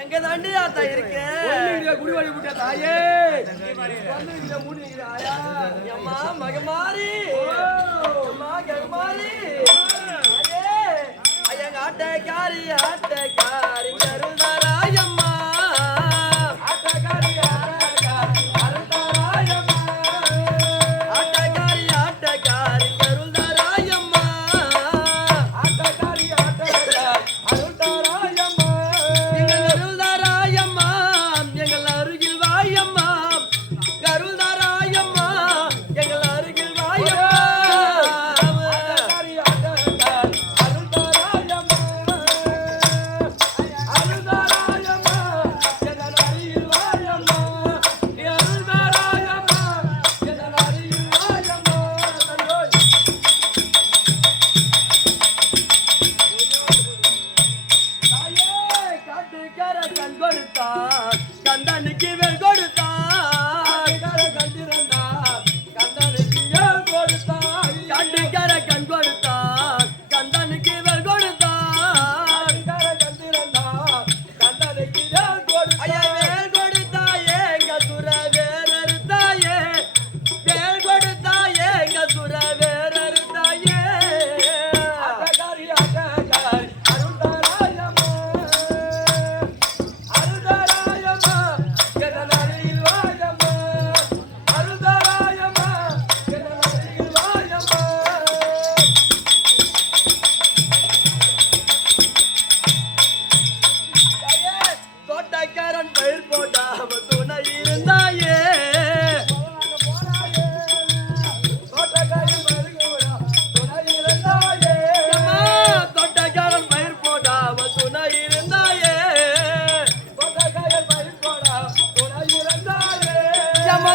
எங்க தாண்டி ஆத்தா இருக்கு குடிவாடி விட்ட தாயே அம்மா மகமாரி அம்மா ககமாரி எங்க ஆட்டக்காரி கருதாராயம்மா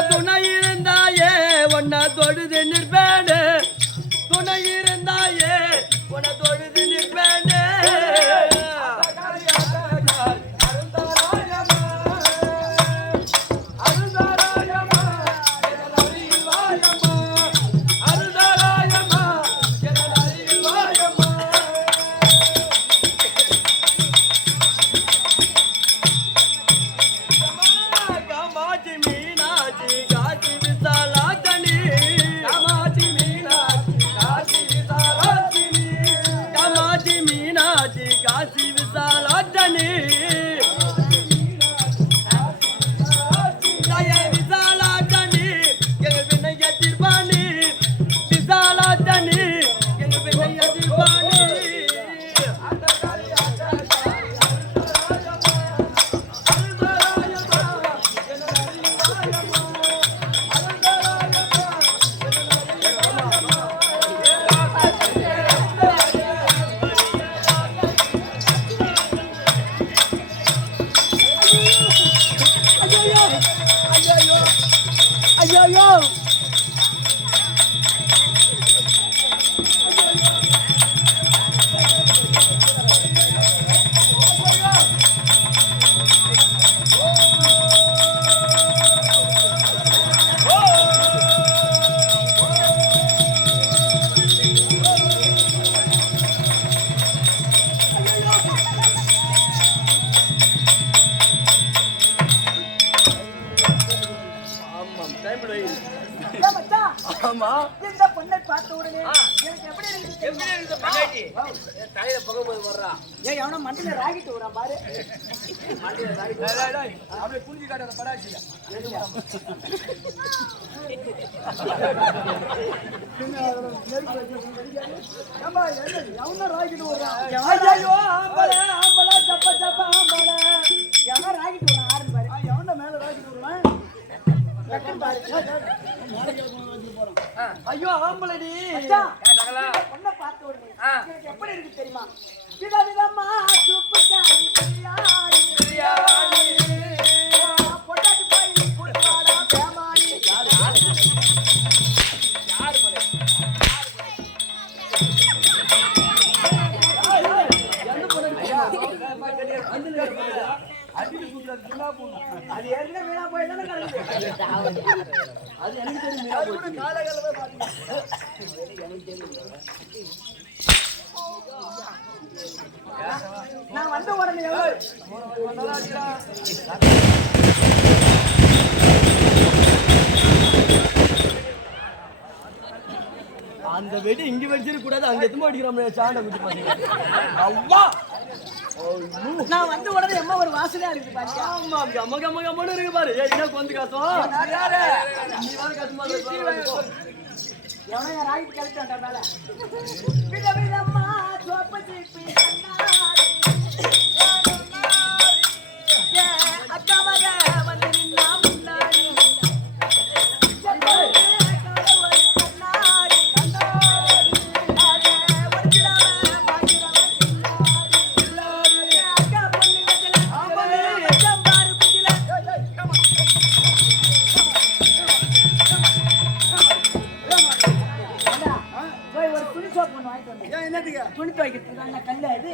துணை இருந்தாயே உன்னை தொழுது நிற்பேனே துணை இருந்தாயே உன்னை தொழுது நிற்பேனே காசி விசாலாட்டனி விசாலாட்டனி எங்க வினைய தீர்ப்பானி விசாலாட்டனி எங்க வினைய தீர்ப்பானி இந்த பொண்ணை பார்த்த உடனே எனக்கு எப்படி இருக்கு தலையில புகை வர்றா ஏன் எவனோ மண்டியில ராகிட்டு வரான் பாரு அப்படியே புரிஞ்சு காட்ட அந்த படாச்சியா எவனோ ராகிட்டு வரான் ஆம்பளை சப்ப சப்ப ஆம்பளை எவனோ ராகிட்டு வரான் ஆறு பாரு எவனோ மேல ராகிட்டு வருவான் ஐயோ ஆம்பளடி பொண்ணை பார்த்த உடனே எனக்கு எப்படி இருக்கு தெரியுமா விதவிதமா பொட்டாட்டி போய் குடுப்பாடா பேமானி அது ஏற்கனவே வீணா போய் தானே கிடக்குது அது எனக்கு தெரியும் காலகாலமா பாத்தீங்க எனக்கு தெரியும் நான் வந்த உடனே அந்த வெடி இங்க வெடிச்சிட கூடாது, அங்க எத்தனை அடிக்கிறோம் சாண்டை குட்டி பாத்தீங்க. அவ்வா நான் வந்த உடனே எம்மா ஒரு வாசனையா இருக்கு பாரு. ஆமா அம்மா அம்மா அம்மா இருக்கு பாரு. ஏய் என்ன வந்து காசம் நீ வாங்க கத்துமா எவனையா ராயிட் கலட்டான்டா மேல. விதவிதம்மா சோப்பச்சி பின்னாடி ஏ அக்கா மக வந்து நின்னா முன்னாடி துணி துவைக்கிறதுக்கு கல்ல இது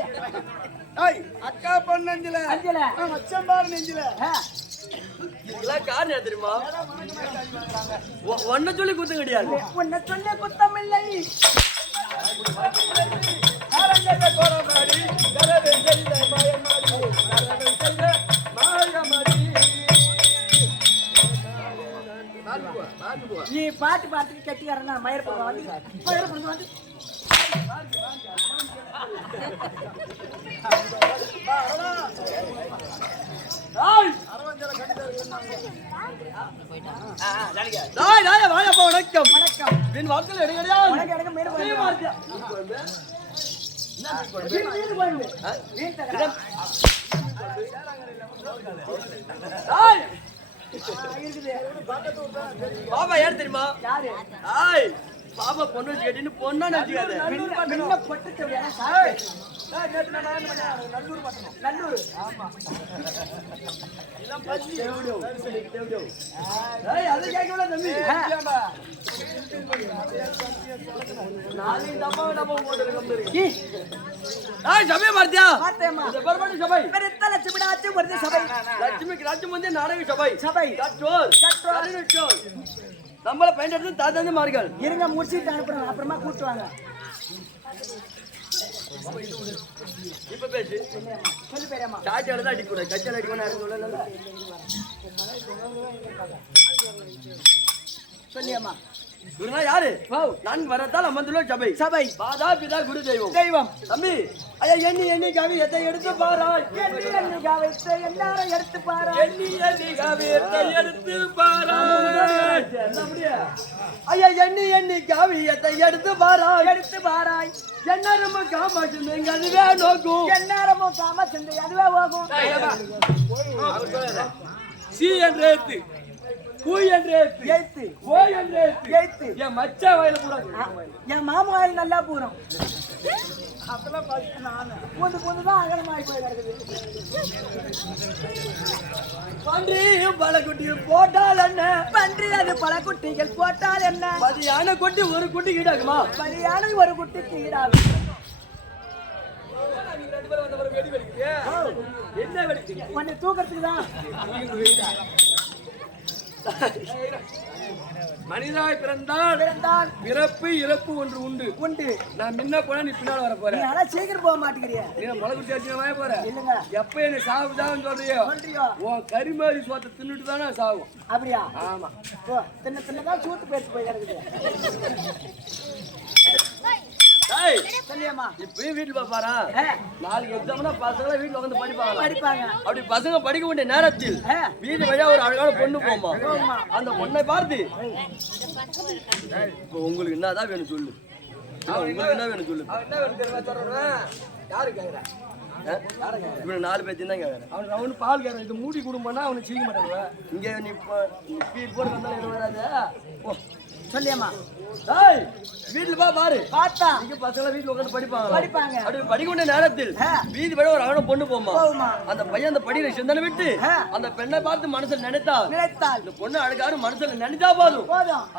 அக்கா பொண்ணு நெஞ்சில அஞ்சல மச்சம்பாரு நெஞ்சில இதெல்லாம் காரணம் தெரியுமா? ஒன்ன சொல்லி குத்து கிடையாது. உன்னை சொல்ல குத்தமில்லை. நீ பாட்டு பாட்டுக்கு கட்டிக்காரன் நான் மயிர் பண்ண வந்து வணக்கம் வணக்கம். என் வார்த்தையில இடம் கிடையாது. உனக்கு எனக்கு மேல போய் மீன் போயிடு. மீன் தகரா. இருக்குது. பாபா யார் தெரியுமா? யாரு? ஆய் பாபா பொண்ணு வச்சு கேட்டின்னு பொண்ணா நினைச்சுக்காத. மின்ன பட்டு தேவையான சார். நல்லூர் பட்டணம். நல்லூர். ஆமா. எல்லாம் பச்சி தேவடோ. தேவடோ. ஏய் அத கேக்கல தம்பி. நாளை டப்பா போடுற கம்பெனி. ஏய் சபை மார்த்தியா? மார்த்தேமா. இந்த பர்மனன்ட் சபை. பெருத்த லட்சுமிடாச்சு ஒரு சபை. லட்சுமிக்கு ராஜ்யம் வந்து நாடக சபை. சபை. கட்டோர். கட்டோர். நம்மள பயன்படுத்தி தாத்தாந்து மார்கள். இருங்க முடிச்சிட்டு அனுப்புறேன். அப்புறமா கூட்டு வாங்க. இப்ப பேசு. சொல்லு பேரம்மா. சாச்சால தான் அடிக்க கூடாது. கச்சல அடிக்கணும் யாரும் சொல்லல. சொல்லியம்மா. குருனா யாரு? நான் வரத்தால் அமர்ந்துள்ள சபை. சபை. பாதா பிதா குரு தெய்வம். தெய்வம். தம்பி ஐயா எண்ணி கவியத்தை எடுத்து பாராய். எண்ணி கவியத்தை எல்லாரும் எடுத்து பாராய். எண்ணி கவியத்தை எடுத்து பாராய். ஐயா எண்ணி கவியத்தை எடுத்து பாராய். எடுத்து பாராய். எந்நேரமும் காமாட்சி அதுவே நோக்கும். எந்நேரமும் காமாட்சி அதுவே போகும். சி என்று ஏத்து, கூ என்று ஏத்து, ஏத்து, ஓ என்று ஏத்து, ஏத்து. என் மச்சா வயல பூரா என் மாமா வாயில் நல்லா பூரம். அப்பெல்லாம் பார்த்து நானு பொண்ணுதான் அகலமாகி போய் கிடக்குது. பன்றியும் பல குட்டியும் போட்டால் என்ன? பன்றி அது பல குட்டிகள் போட்டால் என்ன? பதியான குட்டி ஒரு குட்டி ஈடாகுமா? பலியான ஒரு குட்டிக்கு ஈடாகும். என்ன வெடிச்சு? உன்னை தூக்கறதுக்கு தான். மனிதாய் பிறந்தால் பிறப்பு இறப்பு ஒன்று உண்டு உண்டு. நான் முன்ன போனா நீ பின்னால் வர போற. நீ ஆனா சீக்கிரம் போக மாட்டேங்கிறிய. நீ முளகுட்டி அடிச்சு வாய போற. இல்லங்க. எப்ப என்ன சாவுதான்னு சொல்றியோ உன் கரிமாரி சோத்தை தின்னுட்டு தானே சாவும். அப்படியா? ஆமா. தின்னதான் சூத்து பேருக்கு போய் கிடக்குது. சொல்லியம்மா. இப்பயும் வீட்டுல பாப்பாரா? நாளைக்கு எக்ஸாம்னா பசங்க வீட்டுல வந்து படிப்பாங்க. அப்படி பசங்க படிக்க வேண்டிய நேரத்தில் வீட்டு வழியா ஒரு அழகான பொண்ணு போமா. அந்த பொண்ணை பார்த்து இப்ப உங்களுக்கு என்னதான் வேணும் சொல்லு. உங்களுக்கு என்ன வேணும் சொல்லு. என்ன வேணும் தெரியுமா சொல்றேன்? யாரு கேக்குற? இவனுக்கு 4 பேர் தான் கேக்குறேன். அவனு பால் கேக்குறேன். இது மூடி குடும்பம்னா அவனுக்கு செய்ய மாட்டாங்க. இங்க நீ போட்டு வந்தாலும் வராது. சொல்லியம்மா. வீட்டுல பாரு பார்த்தா இங்க பசங்க வீட்டுல உட்காந்து படிப்பாங்க. அப்படி படிக்க வேண்டிய நேரத்தில் வீதி வழியா ஒரு அழகான பொண்ணு போமா. அந்த பையன் அந்த படியில சிந்தனை விட்டு அந்த பெண்ணை பார்த்து மனசுல நினைத்தால் இந்த பொண்ணு அழகாரு மனசுல நினைத்தா போதும்.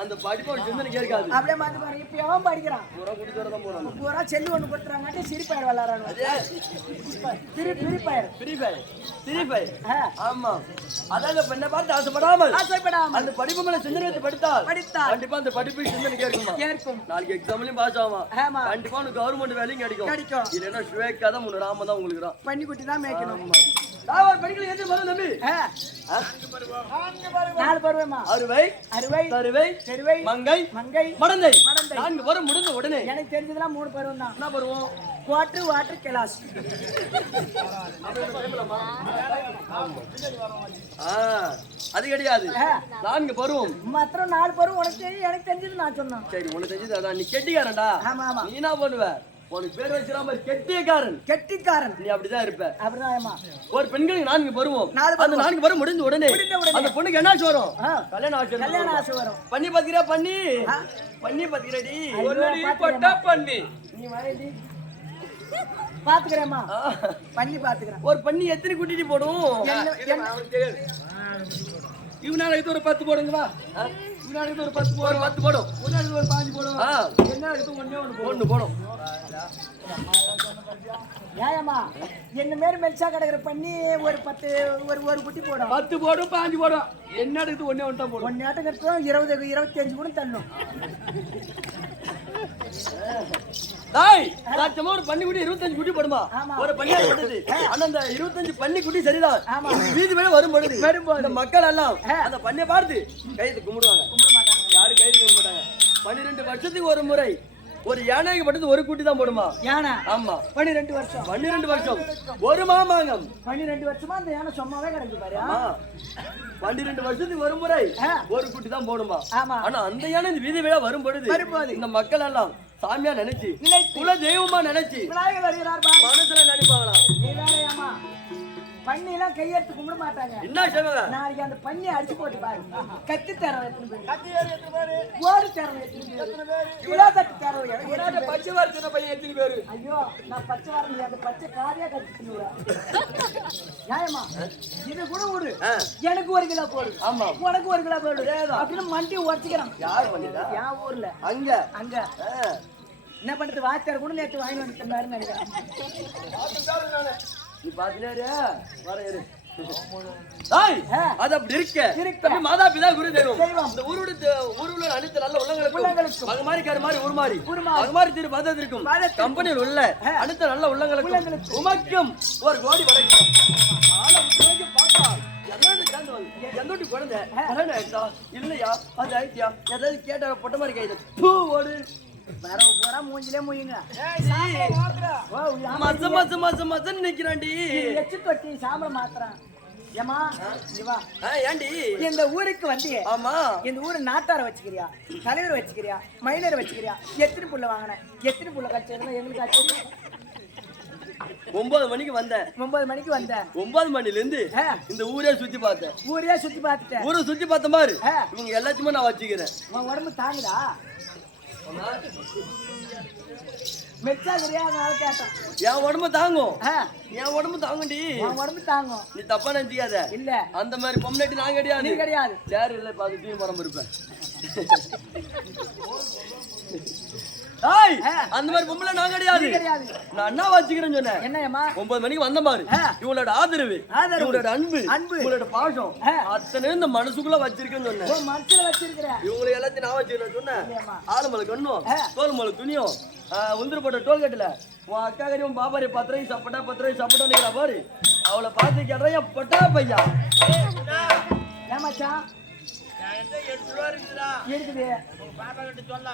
அந்த படிப்பு ஒரு சிந்தனை கேட்காது. அப்படியே மாத்தி பாரு. இப்ப எவன் படிக்கிறான்? பூரா குடிச்சு வரதான் போறாங்க. பூரா செல்லு ஒண்ணு கொடுத்துறாங்க. சிரிப்பாயிரு விளாடுறாங்க. சிரிப்பாய். ஆமா. அதாவது பெண்ணை பார்த்து ஆசைப்படாமல் ஆசைப்படாமல் அந்த படிப்பு மேல சிந்தனை வைத்து படித்தால் கண்டிப்பா அந்த படிப்பு சிந்தனை கேட்கும். நாளைக்கு எக்ஸாம்லயும் பாஸ் ஆவான். ஆமா. கண்டிப்பா உனக்கு கவர்மெண்ட் வேலையும் கிடைக்கும். இல்லைன்னா சுவேக்கா தான் முன்னு ராம தான் உங்களுக்கு தான். பன்னிக்குட்டி தான் மேய்க்கணும். ஒரு பெண்களை ஏற்றி வரும் தம்பி. 4 பருவமா? அறுவை, தருவை, மங்கை, மடந்தை. 4 பருவம் முடிந்த உடனே எனக்கு தெரிஞ்சதெல்லாம் 3 பருவம் தான். என்ன பருவம்? Water class. அது கிடையாது. 4 பருவம். மாத்திரம் 4 பருவம் உனக்கு தெரியும், எனக்கு தெரிஞ்சது நான் சொன்னேன். சரி, உனக்கு தெரிஞ்சது அதான். நீ கெட்டிக்காரன்டா. ஆமா ஆமா. நீ என்ன பண்ணுவ? உனக்கு பேர் வச்சிரா மாதிரி கெட்டிக்காரன். நீ அப்படிதான் இருப்ப. அப்படிதான். ஒரு பெண்களுக்கு 4 பருவம். அந்த 4 பருவம் முடிஞ்ச உடனே அந்த பொண்ணுக்கு என்ன ஆசை வரும்? கல்யாண ஆசை வரும். பண்ணி பாத்துக்கிறியா? பண்ணி பாத்துக்கிறடி. பண்ணி நீ வாடி பாத்துக்கிறேம்மா. பண்ணி பாத்துக்கிறேன். ஒரு பண்ணி எத்தனை குட்டிட்டு போடும்? இவனால இது ஒரு 10 போடுங்க வா. இவனால இது ஒரு 10 போடும். 10 போடும். இவனால இது ஒரு 5 போடும். என்ன எடுத்து ஒண்ணே போடும். ஏயம்மா என்ன மேல மெல்சா கிடக்குற பண்ணி ஒரு 10 ஒரு குட்டி போடும். 10 போடும் 5 போடும். என்ன எடுத்து ஒண்ணே தான் போடும். ஒண்ணே ஆட்டங்கிறது 20 25 கூட தள்ளும். டேய், சாச்சமா ஒரு பண்ணி குட்டி 25 குட்டி போடுமா? ஒரு பண்ணி போடுது. ஆனா அந்த 25 பண்ணி குட்டி சரிதான். வீதி மேல வரும்போது இந்த மக்கள் எல்லாம் அந்த பண்ணை பார்த்து கைது கும்பிடுவாங்க. கும்பிட மாட்டாங்க. யாரு கைது கும்பிட மாட்டாங்க. 12 வருஷத்துக்கு ஒரு முறை ஒரு யானைக்கு பட்டது ஒரு குட்டி தான் போடுமா? யானை? ஆமா. 12 வருஷம். 12 வருஷம் ஒரு மாமாங்கம். 12 வருஷமா அந்த யானை சும்மாவே கிடக்கு பாரு. 12 வருஷத்துக்கு ஒரு முறை ஒரு குட்டி தான் போடுமா? ஆனா அந்த யானை இந்த வீதி மேல வரும்போது இந்த மக்கள் எல்லாம் சாமியா நினைச்சு குல தெய்வமா நினைச்சு மனசுல நினைப்பாங்களா? பண்ணி எல்லாம் கையெடுத்து கும்பிட மாட்டாங்க. என்ன சொல்லுங்க? நாளைக்கு அந்த பண்ணி அடிச்சு போட்டு பாரு. கத்தி தரவை எத்தனை பேரு? ஓடு தரவை எத்தனை பேரு? கிலோ தட்டு தரவை பச்சை வாரத்தின பையன் எத்தனை பேரு? ஐயோ, நான் பச்சை வாரம் அந்த பச்சை காரியா கட்டிடுவேன். நியாயமா? இது கூட விடு. எனக்கு 1 கிலோ போடு. ஆமா. உனக்கு 1 கிலோ போடு. அப்படின்னு மண்டி உடச்சிக்கிறான். யார் பண்ணிட்டா? என் ஊர்ல. அங்க என்ன பண்றது? வாத்தியார் கூட நேற்று வாங்கி வந்துட்டாருன்னு நினைக்கிறேன். நீ பாத்தினாரு வர இரு. அது அப்படி இருக்க மாதா பிதா குரு தெய்வம். இந்த ஊருள்ள அனைத்து நல்ல உள்ளங்களுக்கும் அது மாதிரி கரு மாதிரி உருமாறி அது மாதிரி திரு பதத்திற்கும் கம்பெனியில் உள்ள அனைத்து நல்ல உள்ளங்களுக்கும் உமக்கும் 1 கோடி வரைக்கும் எந்தோட்டி குழந்தை இல்லையா? அது ஆயிட்டியா? ஏதாவது கேட்ட பொட்ட மாதிரி கைது ஓடு வரவு போறா மூஞ்சிலே மூயுங்க. மசம் நிக்கிறான்டி. எச்சு தொட்டி சாம்பல் மாத்திரம். ஏமா இவா ஏண்டி இந்த ஊருக்கு வந்து? ஆமா. இந்த ஊரு நாட்டார வச்சுக்கிறியா, தலைவர் வச்சுக்கிறியா, மைனர் வச்சுக்கிறியா? எத்தனை புள்ள வாங்கினேன்? எத்தனை புள்ள கட்சி எங்களுக்கு ஆச்சு? 9 மணிக்கு வந்தேன். 9 மணிக்கு வந்தேன். 9 மணில இருந்து இந்த ஊரே சுத்தி பார்த்தேன். ஊரே சுத்தி பார்த்துட்டேன். ஊரை சுத்தி பார்த்த மாதிரி இவங்க எல்லாத்தையுமே நான் வச்சுக்கிறேன். உன் உடம்பு தாங்குதா? மெச்சாகிறியா? அதனால கேட்டேன். என் உடம்பு தாங்கும். என் உடம்பு தாங்கும்டி. உன் உடம்பு தாங்கும். நீ தப்பா நினைக்காத. இல்ல அந்த மாதிரி பொம்னாட்டி நான் கிடையாது. நீ கிடையாது. சேர் இல்ல பாத்து தூக்கி உடம்பு இருப்பேன். அந்த மாதிரி பொம்பளை நான் கிடையாது. நான் என்ன வச்சுக்கிறேன்னு சொன்னேன். என்னம்மா? 9 மணிக்கு வந்த பாரு. இவங்களோட ஆதரவு, இவங்களோட அன்பு, இவங்களோட பாசம் அத்தனை இந்த மனசுக்குள்ள வச்சிருக்கேன்னு சொன்னேன். மனசுல வச்சிருக்கிறேன். இவங்களை எல்லாத்தையும் நான் வச்சுக்கிறேன் சொன்னேன். ஆளுமலை கண்ணும் தோல் மலை துணியும் உந்திர போட்ட டோல்கேட்ல உன் அக்கா கறி உன் பாபாரி 10 ரூபாய் சப்பட்டா 10 ரூபாய் சப்பட்டா நிக்கிறா பாரு. அவளை பார்த்து கேட்டா என் பொட்டா பையா. ஏமாச்சா? 8 ரூபா இருக்குதா? இருக்குது. பாப்பா கிட்ட சொல்ல.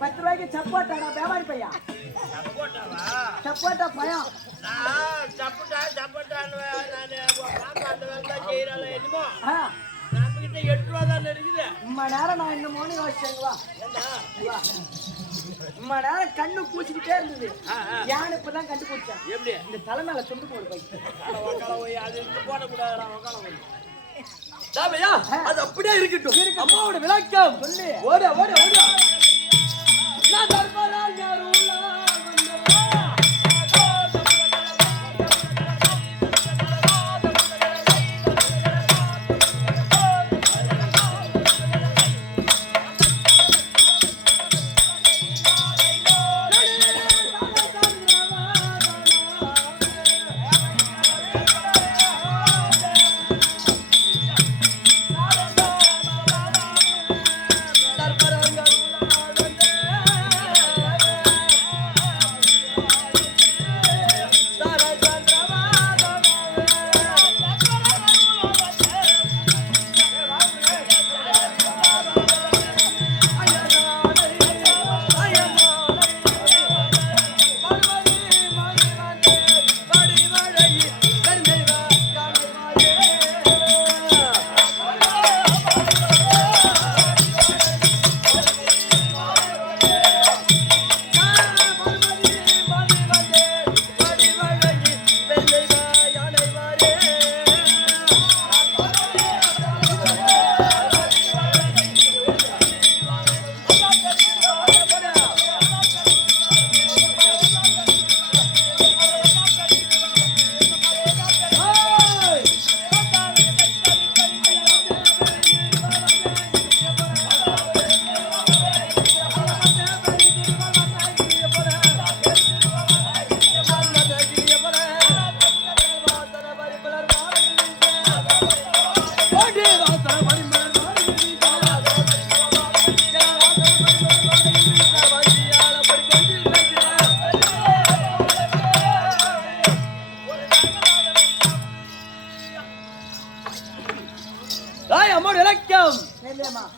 10 ரூபாய்க்கு சப்போட்டாடா வியாபாரி பையா. சப்போட்டா பையன். சப்போட்டா நானு பாப்பா அந்த வேலை செய்யறால என்னமோ. நம்ம கிட்ட 8 ரூபா தான் இருக்குது. இம்மா நேரம் நான் இந்த மோனி யோசிச்சேன். வா இம்மா நேரம் கண்ணு பூச்சிக்கிட்டே இருந்தது. யானை இப்பதான் கண்டுபிடிச்சேன். எப்படி? இந்த தலை மேல துண்டு போடு பை. அது போடக்கூடாது. அது அப்படியே இருக்கட்டும். அம்மாவோட விளக்கம் சொல்லு. ஓட ஓட ஓட நான் தர்மராஜ ரூலா தர்மராஜ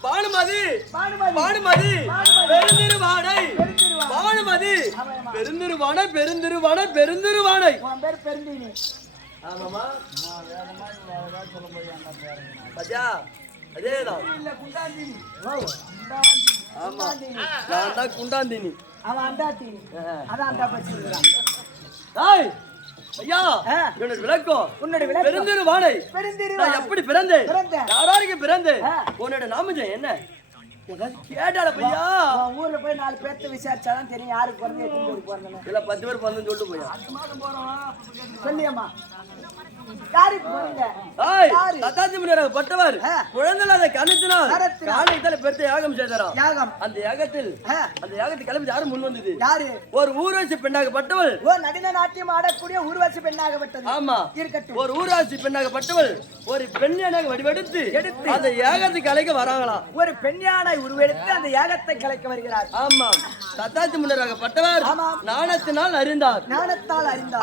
பானுமதி பானுமதி பெருந்திருவானை பானுமதி பெருந்திருவானை பெருந்திருவானை பெருந்திருவானை ஆமாமா பஜா அதேதான் ஆமா நான் தான் குண்டாந்தினி அவன் அண்டாத்தீனி அதான் அண்டா பச்சிருக்கான் டேய் ஐயா என்னோட விளக்கம் உன்னோட விளக்கம் பெருந்திருவானை நான் எப்படி பிறந்தேன் யாராருக்கு பிறந்தேன் உன்னோட நாமஜம் என்ன கேட்டால பையா ஊர்ல போய் 4 பேர்த்த விசாரிச்சாதான் தெரியும் யாருக்கு பிறந்து எத்தனை பேர் பிறந்தன இல்ல 10 பேர் பிறந்து சொல்லிட்டு போயா சொல்லியம்மா யாருக்கு பிறந்த தத்தாச்சி முனிவராக பட்டவர் குழந்தையில்லாத கணத்தினால் காணியத்தால பெருத்த யாகம் செய்தாராம் யாகம் அந்த யாகத்தில் கிளம்பி யாரும் முன் வந்தது யாரு ஒரு ஊராட்சி பெண்ணாக பட்டவள் நடின நாட்டியம் ஆடக்கூடிய ஊர்வசி பெண்ணாகப்பட்டது ஆமா இருக்கட்டும் ஒரு ஊராட்சி பெண்ணாக பட்டவள் ஒரு பெண் யானை வடிவெடுத்து அந்த யாகத்தை கலைக்க வராங்களாம் ஒரு பெண் யானை உருவெடுத்து அந்த யாகத்தை கலைக்க வருகிறார் ஆமா தத்தாச்சி முனிவராக பட்டவர் நாணத்தினால் அறிந்தார்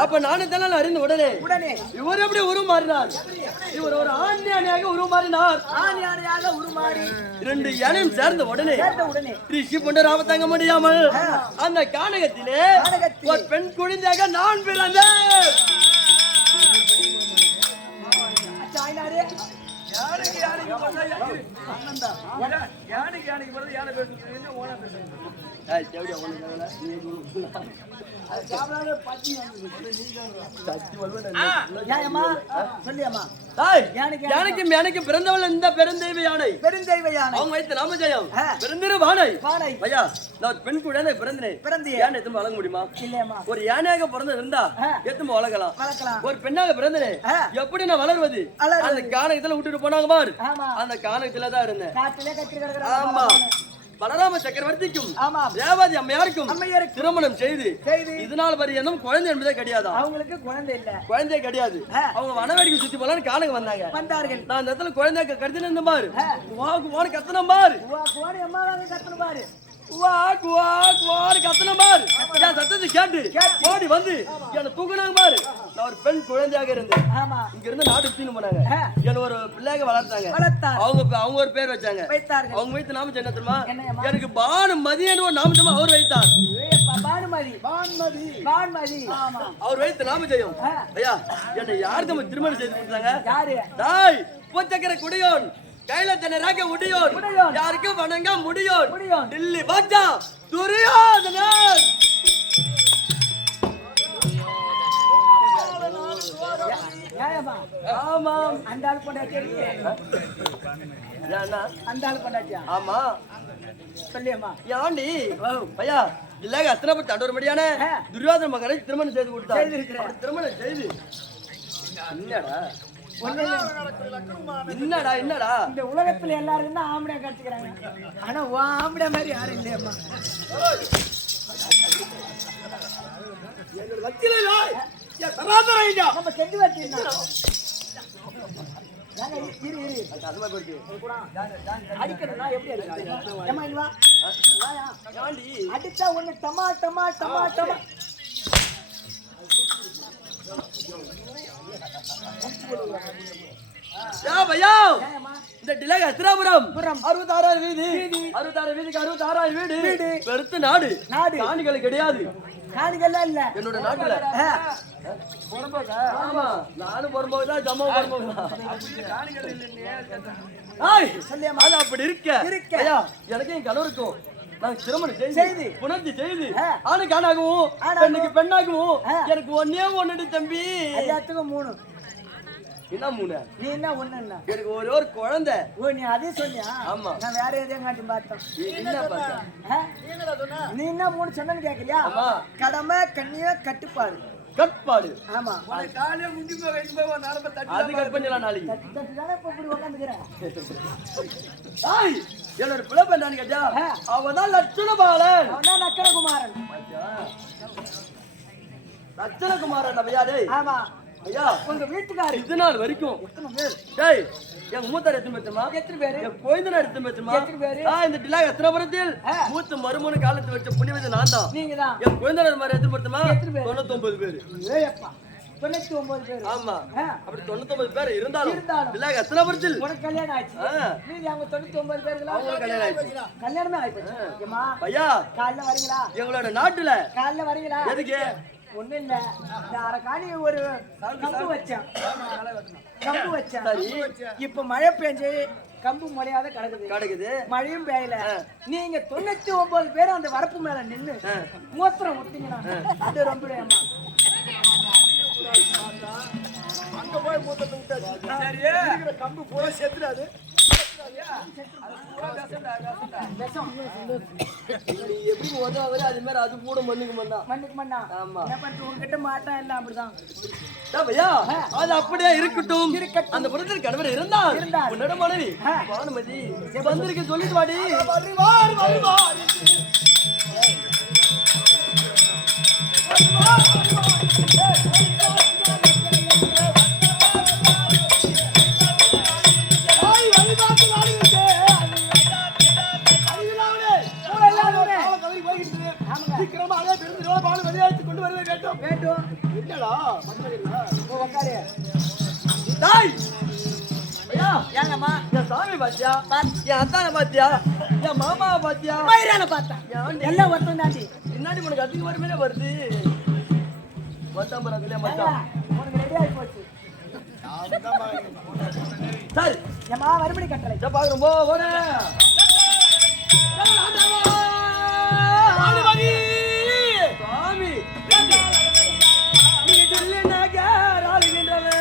அப்ப நாணத்தினால் அறிந்த உடனே இவர் எப்படி உருமாறினார் இவர் ஒரு ஆண் யானையாக உருமாறினார் இரண்டு யானையும் சேர்ந்த உடனே ரிஷி பொண்ட ராம தங்க முடியாமல் அந்த கானகத்திலே ஒரு பெண் குழந்தையாக நான் பிறந்தேன் எனக்கு பிறந்தவள் இந்த பெருந்தெய்வ யானை அவங்க வைத்த நாமஜயம் பெருந்திருவானை ஐயா நான் பெண் குழந்தை பிறந்தேன் யானை எத்தனை வளர்க்க முடியுமா ஒரு யானையாக பிறந்தது இருந்தா எத்தனை வளர்க்கலாம் ஒரு பெண்ணாக பிறந்தேன் எப்படி நான் வளர்வது அந்த கானகத்துல விட்டுட்டு போனாங்க பாரு அந்த கானகத்துல தான் இருந்தேன் ஆமா பலராம சக்கரவர்த்திக்கும் தேவாதி அம்மையாருக்கும் திருமணம் செய்து இதனால் பரியந்தம் குழந்தை என்பதே கிடையாது அவங்களுக்கு குழந்தை கிடையாது அவங்க வனவேடிக்கை சுத்தி போலான்னு காணங்க வந்தாங்க நான் அந்த இடத்துல குழந்தை கருதி நின்று பாரு கத்தனம் பாரு சத்தத்தை கேட்டு ஓடி வந்து என்ன தூக்குனாங்க பாரு நான் ஒரு பெண் குழந்தையாக இருந்தேன் இங்க இருந்து நாட்டு சுத்தின்னு போனாங்க என்ன ஒரு பிள்ளைங்க வளர்த்தாங்க அவங்க ஒரு பேர் வச்சாங்க அவங்க வைத்த நாம என்ன தெரியுமா எனக்கு பானுமதி என்று ஒரு நாமஜமா அவர் வைத்தார் அவர் வைத்த நாமஜயம் ஐயா என்னை யாருக்கு நம்ம திருமணம் செய்து கொடுத்தாங்க பூச்சக்கர குடியோன் கைலத்தனை ராக முடியோன் யாருக்கு வணங்க முடியோன் டில்லி பாஜா துரியோதனன் ஆமாம் அந்த ஆள் பொண்டாட்டியா ஆமா சொல்லியம்மா யாண்டி ஐயா இல்லங்க அத்தனை பத்தி அண்டோர்மடியான துரியோதன மகனை திருமணம் செய்து கொடுத்தார் திருமணம் செய்து என்னடா இந்த உலகத்துல எல்லாரும் தான் ஆம்படியா கட்டுக்கிறாங்க ஆனா ஆம்படியா மாதிரி யாரும் இல்லையம்மா நம்ம செஞ்சு வச்சிருந்தோம் அடிக்கணும்னா எப்படி அடிச்சா ஒண்ணு டமா டமா டமா டமா இந்த டிலக அத்திராபுரம் 66 வீதி 66 வீதிக்கு 66 வீடு பெருத்த நாடு காணிகள் கிடையாது காணிகள் இல்ல என்னோட நாட்டுல ஆமா நானும் பொறும்போதுதான் ஜம்மா அது அப்படி இருக்க ஐயா எனக்கு என் கணவருக்கும் நாங்க திருமணம் செய்து புணர்ச்சி செய்து ஆணுக்கு ஆணாகவும் பெண்ணுக்கு பெண்ணாகவும் எனக்கு ஒன்னே ஒன்னு தம்பி எல்லாத்துக்கும் 3 என்ன 3 நீ என்ன ஒண்ணு என்ன எனக்கு ஒரே ஒரு குழந்தை. ஓ நீ அதே சொன்னியா? ஆமா. நான் வேற எதையும் காட்டி பார்த்தேன். என்ன பார்த்தா? நீ என்ன 3 சொன்னேன்னு கேட்கலையா? ஆமா. கடமை கண்ணிய கட்டுப்பாடு. கட்பாடு. ஆமா. உனக்கு காலையில முந்தி போய் வைத்து போய் ஒரு நாலு தட்டி அது கட் பண்ணலாம் நாளைக்கு. தட்டி தட்டி தானே இப்ப இப்படி உட்காந்துக்கிறேன். ஏய் என்னோட பிள்ளை என்னன்னு கேட்டா அவன் தான் லட்சணபாலன். அவன் தான் நக்கரகுமாரன். லட்சணகுமாரன் ஐயா டேய். ஆமா. ஐயா உங்க வீட்டுக்காரு இது நாள் வரைக்கும் எத்தனை பேர்? டேய் எங்க மூத்தார் எத்தனை பேருமா? எத்தனை பேரு? என் கோயந்தனார் எத்தனை பேருமா? எத்தனை பேரு? இந்த டிலா எத்தனைபுரத்தில் மூத்த மருமன காலத்து வச்ச புண்ணியவதி நான் தான். நீங்க தான். என் கோயந்தனார் மாதிரி எத்தனை பேருமா? எத்தனை பேரு? 99 பேரு. ஏயப்பா 99 பேர். ஆமா. அப்படி 99 பேர் இருந்தாலும் இருந்தாலும். டிலா எத்தனைபுரத்தில் உனக்கு கல்யாணம் ஆயிடுச்சு. நீங்க அவங்க 99 பேர்களா? அவங்க கல்யாணம் ஆயிடுச்சு. கல்யாணமே ஆயிடுச்சு. ஏம்மா ஐயா காலைல வரீங்களா? எங்களோட நாட்டுல காலைல வரீங்களா? எதுக்கு? ஒண்ணு இல்ல. இந்த அரக்காணி ஒரு கம்பு வச்சேன். கம்பு வச்சேன். இப்ப மழை பெஞ்சு கம்பு முளையாத கிடக்குது. மழையும் பெய்யல. நீங்க 99 பேர் அந்த வரப்பு மேல நின்னு மூத்திரம் விட்டீங்கன்னா அது ரொம்ப அம்மா அங்க போய் மூத்தத்தை விட்டாச்சு. சரி கம்பு பூரா செத்துறாது. எப்படி உதவாது அது மாதிரி அது கூட மண்ணுக்கு மண்ணா. ஆமா. என்ன பண்றது உங்ககிட்ட மாட்டா இல்ல அப்படிதான். ஐயா அது அப்படியே இருக்கட்டும். அந்த புறத்தில் கணவர் இருந்தார். உன்னோட மனைவி பானுமதி வந்திருக்க சொல்லிட்டு வாடி. சாமி பாத்தியா? என் அத்தான பாத்தியா? என் மாமா பாத்தியா? எல்லாம் ஒருத்தன் தாண்டி பின்னாடி உனக்கு அதிக வருமே வருது. வந்தாம்பரா கல்யாணம் மச்சான் உனக்கு ரெடி ஆகி போச்சு. சரி ஏமா மறுபடி கட்டளை பாக்குறோம் போ போறேன். சாமி நீங்க டெல்லி நகர் ஆளுகின்றவன்.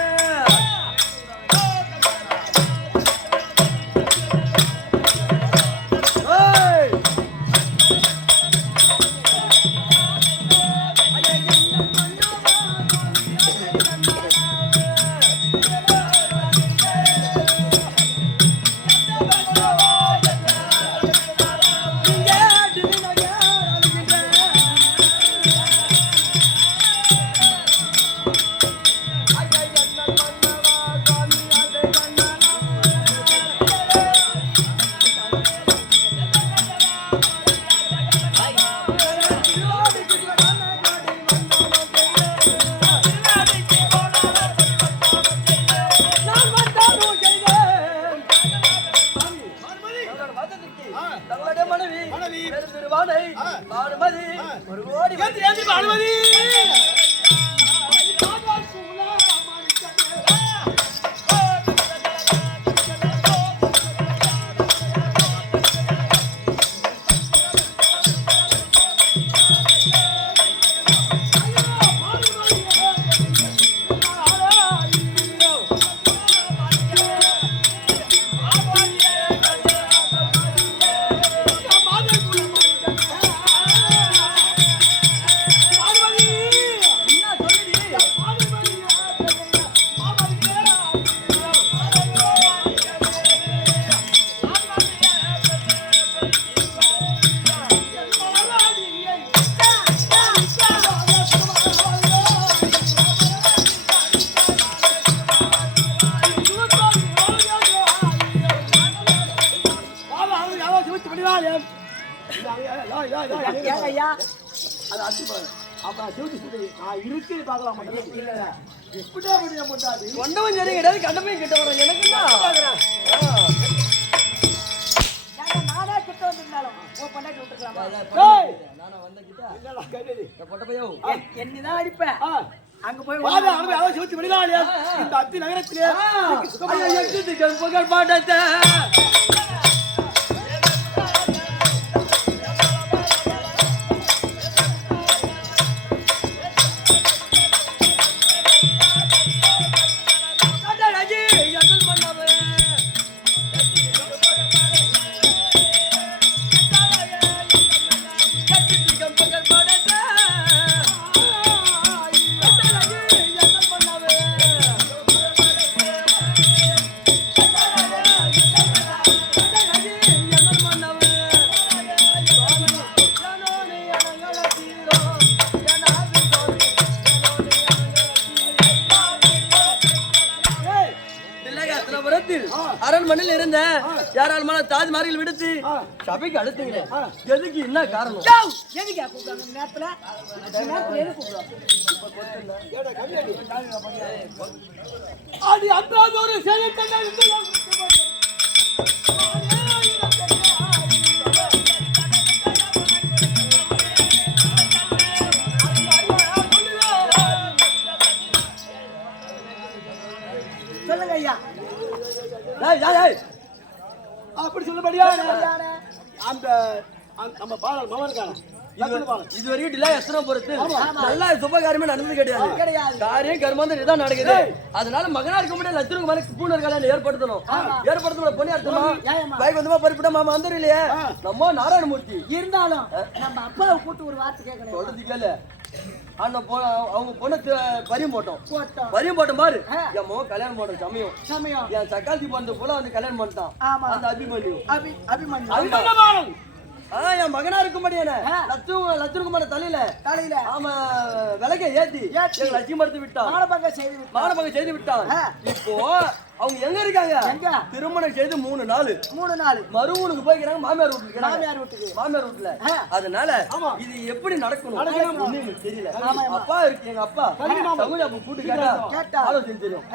கொண்டவன் சரி கிடையாது கண்டமையும் கிட்ட வர எனக்கு நானே கிட்ட வந்திருந்தாலும் பொண்டாட்டி விட்டுக்கலாமா? என்னதான் அடிப்பேன் அங்க போய் இந்த அத்தி நகரத்திலே புகழ் பாட்டத்தை திலகத்திரபுரத்தில் அரண்மனையில் இருந்த யாராலுமான தாஜ்மஹால் விடுத்து சபைக்கு அழுத்துங்களே எதுக்கு என்ன காரணம்? எதுக்கு கூப்பிடுறாங்க இந்த நேரத்துல? இந்த நேரத்துல எதுக்கு கூப்பிடுறாங்க? அது அன்றாவது ஒரு செயல் சொல்லுங்க ஐயா. அப்படி சொல்லபடியா அந்த நம்ம பாடல் மவனுக்கான இது வரைக்கும் டிலே எத்தனை பொறுத்து நல்லா சுபகாரியமே நடந்தது கிடையாது. காரியம் கர்மம் இதான் நடக்குது. அதனால மகனா இருக்க முடியாது லட்சம் மாதிரி பூனர் கல்யாணம் ஏற்படுத்தணும் பொண்ணு அர்த்தமா பைக் வந்து பறிப்பிட்ட மாமா வந்துடும் இல்லையே நம்ம நாராயணமூர்த்தி இருந்தாலும் நம்ம அப்பாவை கூட்டு ஒரு வார்த்தை கேட்கணும். சொல்றது கேளு அவங்க பொண்ணு பரியும் போட்டோம் பாரு என் மோ கல்யாணம் பண்ற சமயம் என் சக்காத்தி பண்ற போல வந்து கல்யாணம் பண்ணிட்டான் அந்த அபிமன்யு என் மகனா இருக்கும்படி லட்சுமண தலையில ஆமா விலக ஏத்தி லட்சியம் மறுத்து விட்டான் மானபங்க செய்து விட்டான். இப்போ அவங்க எங்க இருக்காங்க? திருமணம் செய்து 3 நாள் மறுவனுக்கு போய்க்கிறாங்க மாமியார் வீட்டுல. அதனால இது எப்படி நடக்கணும் தெரியல. அப்பா இருக்கு எங்க அப்பா சகுனி அப்ப கூட்டு கேட்டா ஆலோசனை தெரியும்.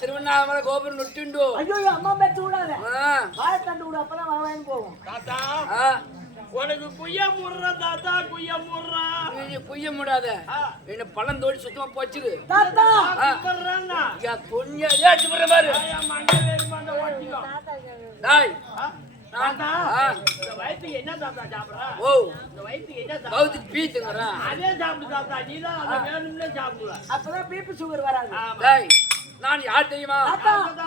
திருவண்ணாமலை கோபுரம் நுட்டுண்டு அம்மா பேச்சு விடாத வாழைத்தண்டு விடு அப்பதான் வரவாயின்னு போகும். தாத்தா உனக்கு குய்ய முடுற தாத்தா குய்ய முடாத என்ன பழம் தோடி சுத்தமா போச்சுது தாத்தா பாரு வயிற்றுக்கு என்ன சாப்பிட்டா சாப்பிடுற? ஓ இந்த வயிற்றுக்கு என்ன சாப்பிட்டு பீத்துங்கற அதே சாப்பிட்டு சாப்பிட்டா நீதான் அதை வேணும்னே சாப்பிடுவ. அப்பதான் பிபி சுகர் வராது. நான் யார் தெரியுமா?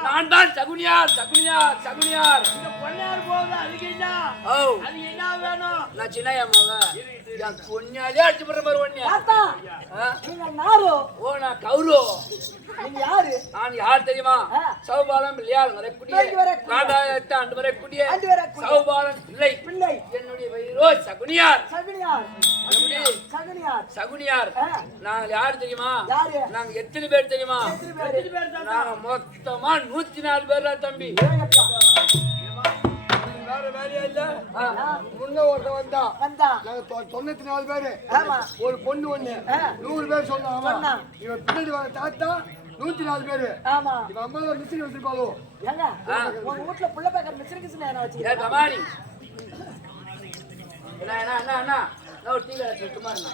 நான் தான் சகுனியார். இந்த பொன்னியார் போகுது அதுக்கு என்ன? ஓ அது என்ன வேணும்? நான் சின்ன அம்மாவா பொன்னியாலே அடிச்சு போற மாதிரி ஒண்ணு. நீங்க நாரோ? ஓ நான் கௌரோ. நீங்க யாரு? நான் யார் தெரியுமா? சௌபாலம் இல்லையால் வரக்கூடிய காடாயத்த ஆண்டு வரக்கூடிய சௌபாலம் பிள்ளை என்னுடைய பெயரோ சகுனியார். நாங்கள் யார் தெரியுமா? நாங்க எத்தனை பேர் தெரியுமா? நாங்க மொத்தமா 104 பேர் தான் தம்பி. வேற வேலையா இல்ல. முன்ன ஒருத்தன் வந்தா நாங்க 94 பேரு ஒரு பொண்ணு ஒண்ணு 100 பேர் சொன்னாங்க. இவன் பின்னாடி வர தாத்தா 104 பேரு. ஆமா இவன் அம்மா மிஷின் வச்சிருப்பாளோ? ஏங்க உங்க வீட்ல புள்ள பேக்கர் மிஷின் கிஷன் என்ன வச்சிருக்கீங்க? ஏ கமாரி என்ன நான் ஒரு டீ கடை சும்மா இருந்தா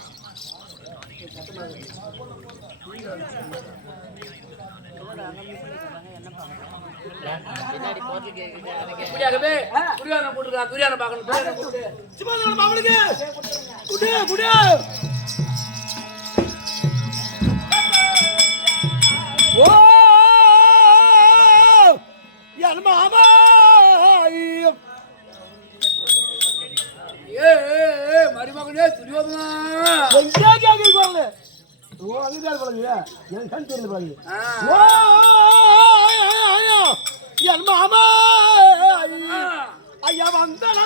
இப்படியாகவே துரியானை போட்டுருக்கா. துரியானை பார்க்கணும். துரியானை போட்டு சிமாதன பாவனுக்கு குடு ஓ யார் மாமா மருமகனே துரியோதனா எங்க கேக்குது பாருங்க. ஓ அதுதான் பாருங்க எனக்கு கண் தெரியல பாருங்க. ஓ யார் மாமா ஐயா வந்தனா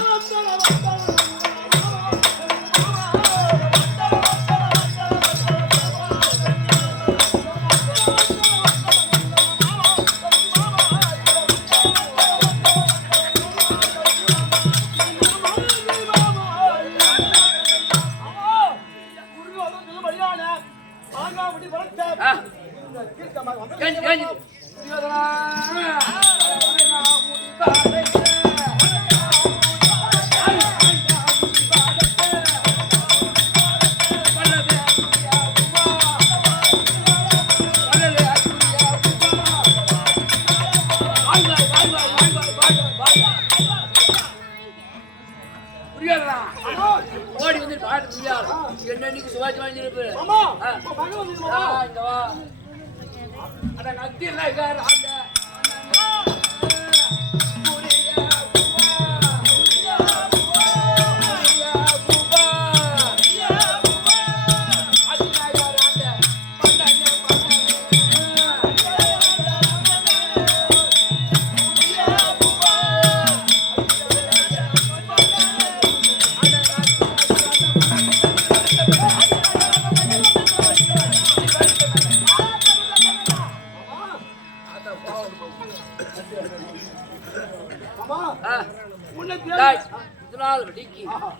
ஓடி வந்து பாட்டு முடியாது என்ன இன்னைக்கு சுவாச்சி வாங்கிருப்பு இங்க வா அட நத்தி என்ன இருக்காரு அந்த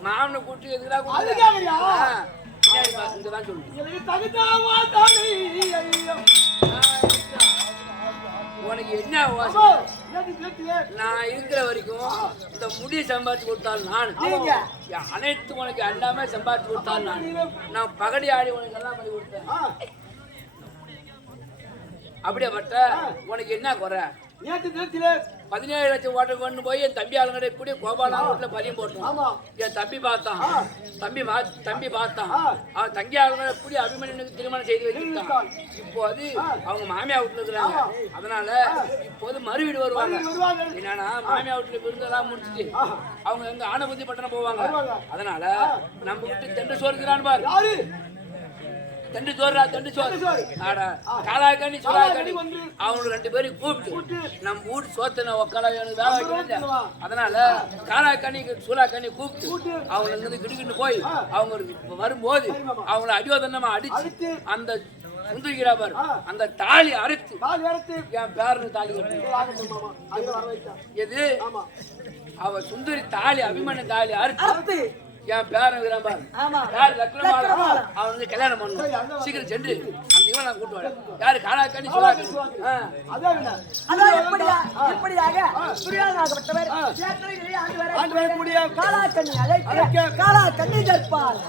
மாமனை கூட்டி உனக்கு என்ன நான் இருக்கிற வரைக்கும் இந்த முடி சம்பாதிச்சு கொடுத்தால் நான் அனைத்து உனக்கு எல்லாமே சம்பாதிச்சு கொடுத்தால் நான் பகடி ஆடி உனக்கு எல்லாம் பண்ணி கொடுத்தேன் அப்படியேப்பட்ட உனக்கு என்ன குறை 17 லட்சம் ஓட்டர் கொண்டு போய் என் தம்பி ஆளுங்கடை கூடிய கோபாலா வீட்டுல பதியம் போட்டோம் என் தம்பி பார்த்தான் தம்பி பார்த்தான் அவன் தங்கி ஆளுங்கடை கூடிய அபிமன்யுக்கு திருமணம் செய்து வச்சுட்டான் இப்போது அவங்க மாமியா வீட்டுல இருக்கிறாங்க அதனால இப்போது மறு வீடு வருவாங்க என்னன்னா மாமியா வீட்டுல விருந்தெல்லாம் முடிச்சுட்டு அவங்க எங்க ஆனபுத்தி பட்டணம் போவாங்க அதனால நம்ம விட்டு தெண்டு சோறுக்கிறான்னு பாரு தண்டு சோறு ஆடா காலாக்கண்ணி சோறாக்கண்ணி அவங்க 2 பேரும் கூப்பிட்டு நம்ம வீட்டு சோத்தனை உக்கால வேலை வைக்க அதனால காலாக்கண்ணி சூறாக்கண்ணி கூப்பிட்டு அவங்க இருந்து கிடுக்கிட்டு போய் அவங்க வரும்போது அவங்கள அடியோதனமா அடிச்சு அந்த சுந்தரிக்கிறா பாரு அந்த தாலி அறுத்து என் பேரனு தாலி எது அவ சுந்தரி தாலி அபிமன்ய தாலி அறுத்து என் பேரன் அவன் வந்து கல்யாணம் பண்ணும் சீக்கிரம் சென்று அந்த இவன் நான் கூட்டு வரேன் யாரு காலாக்கண்ணி காலாக்கண்ணி கற்பார்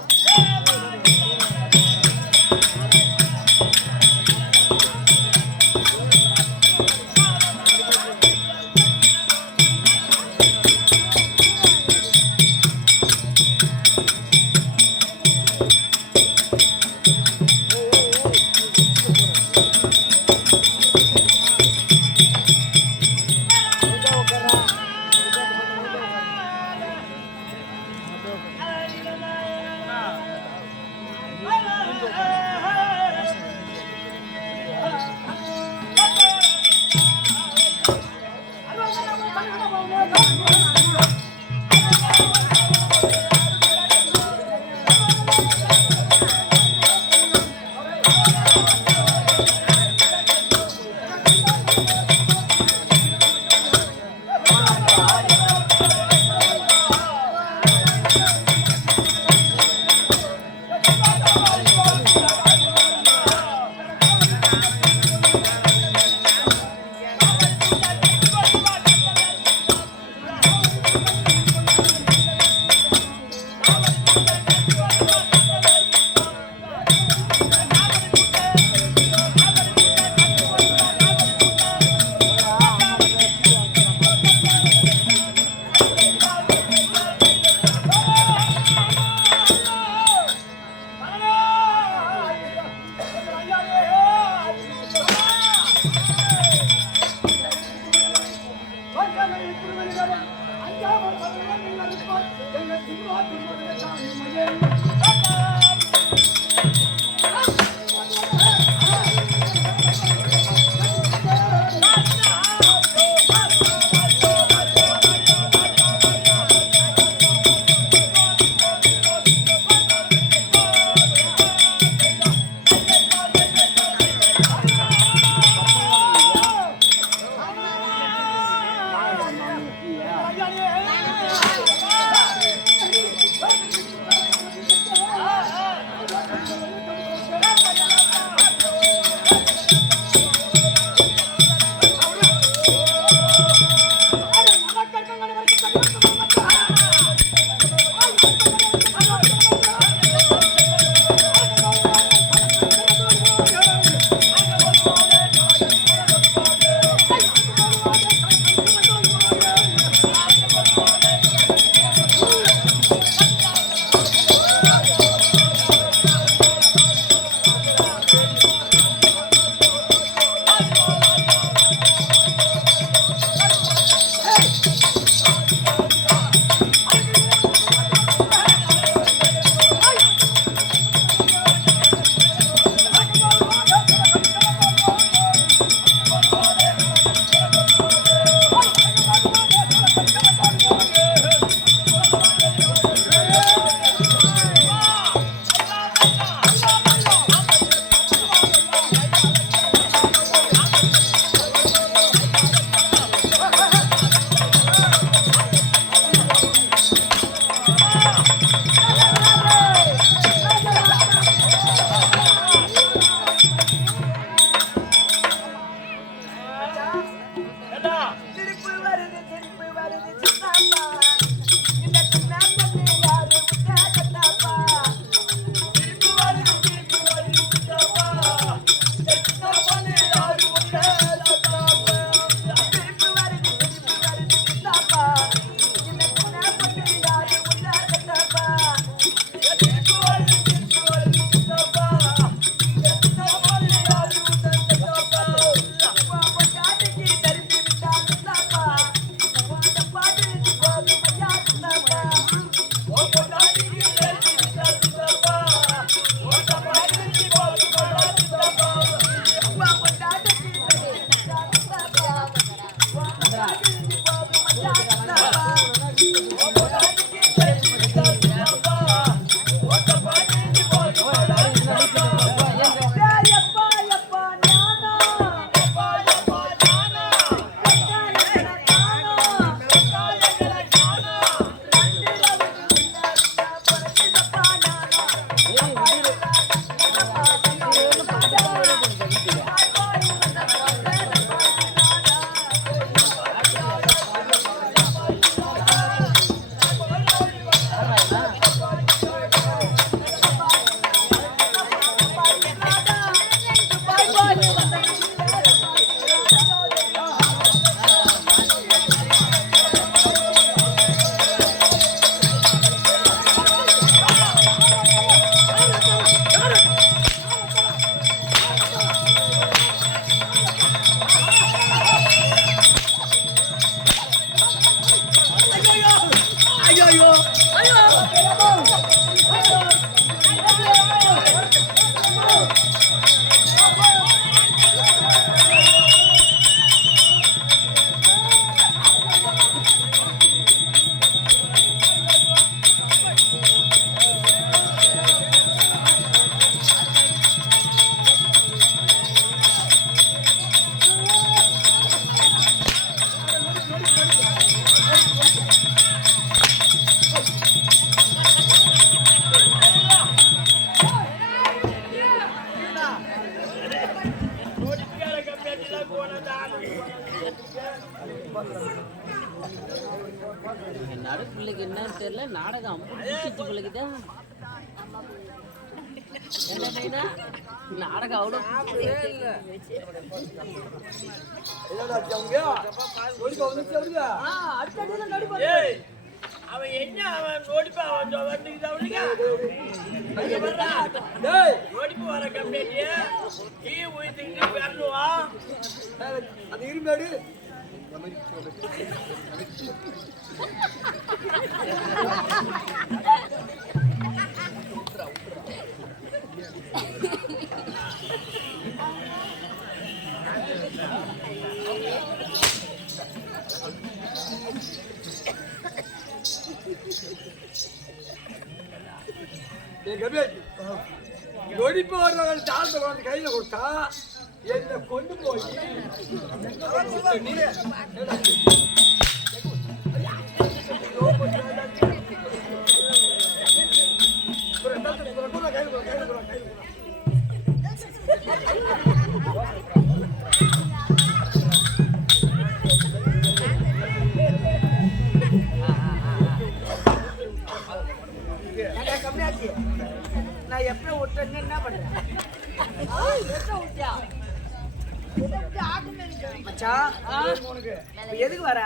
நடுப்பிள்ளைக்கு என்னன்னு தெரியல, நாடகம் அம்பு பிள்ளைக்குதான் என்ன நாடகம் அவ்வளோ அவன் என்ன அவன் நோடிப்பா நோடிப்பு வர கம்பெனிய ஈ உயிர்த்துக்கிட்டு வரணுவான் அது இருமாடு நொடிப்பு வர்றவங்க தாழ்ந்த குழந்தை கையில கொடுத்தா என்ன கொண்டு போய் நான் எப்ப விட்டேன்னு என்ன பண்றேன் மச்சான் எதுக்கு வர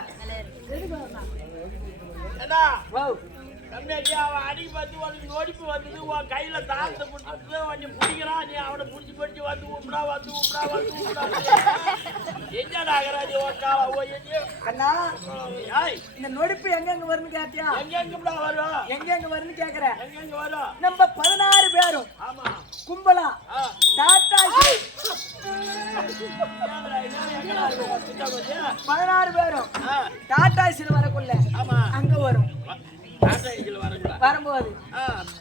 அவன் அடிக்கு பார்த்து உனக்கு நோடிப்பு வந்தது உன் கையில தாழ்த்த பிடிச்சிட்டு கொஞ்சம் பிடிக்கிறான் நீ அவனை பிடிச்சி பிடிச்சி வந்து உம்டா என்ன நாகராஜ் அண்ணா இந்த நொடிப்பு எங்க வரும்னு கேட்டியா? எங்க வரும் எங்க வரும்னு கேக்குற? எங்க வரும் நம்ம 16 பேரும் ஆமா கும்பலா டாடா 16 பேரும் டாடா சில் வரக்குள்ள அங்க வரும். வரும்போது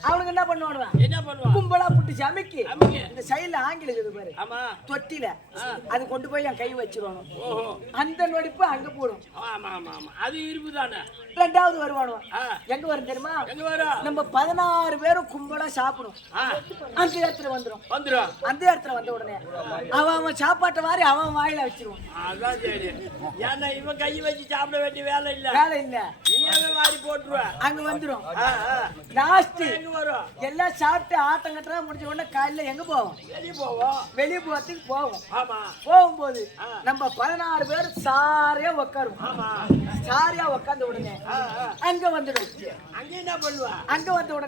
அவனுக்கு என்ன பண்ணுவான்? என்ன பண்ணுவான்? கும்பலா புட்டு அமைக்கி இந்த சைடுல ஆங்கில இருக்குது பாரு, ஆமா தொட்டில அது கொண்டு போய் என் கை வச்சிருவானு. அந்த நொடிப்பு அங்க போடும். ஆமா ஆமா ஆமா அது இருப்புதானே. ரெண்டாவது வருவானு எங்க வரும் தெரியுமா? எங்க வரும்? நம்ம 16 பேரும் கும்பலா சாப்பிடும். அந்த இடத்துல வந்துடும். அந்த இடத்துல வந்த உடனே அவன் சாப்பாட்டை வாரி அவன் வாயில வச்சிருவான். அதான் சரி. ஏன்னா இவன் கை வச்சு சாப்பிட வேண்டிய வேலை இல்ல. நீயாவே வாரி போட்டுருவ. அங்க வந்துடும். லாஸ்ட் எங்க வரும்? எல்லாம் சாப்பிட்டு ஆட்டம் கட்டுறா முடிஞ்ச உடனே காலையில எங்க போவோம்? வெளியே போறதுக்கு போவோம். போகும்போது நம்ம 16 பேர் சாரியா உட்காருவோம். சாரியா உட்கார்ந்த உடனே அங்க வந்துடும். அங்க என்ன பண்ணுவா? அங்க வந்த உடனே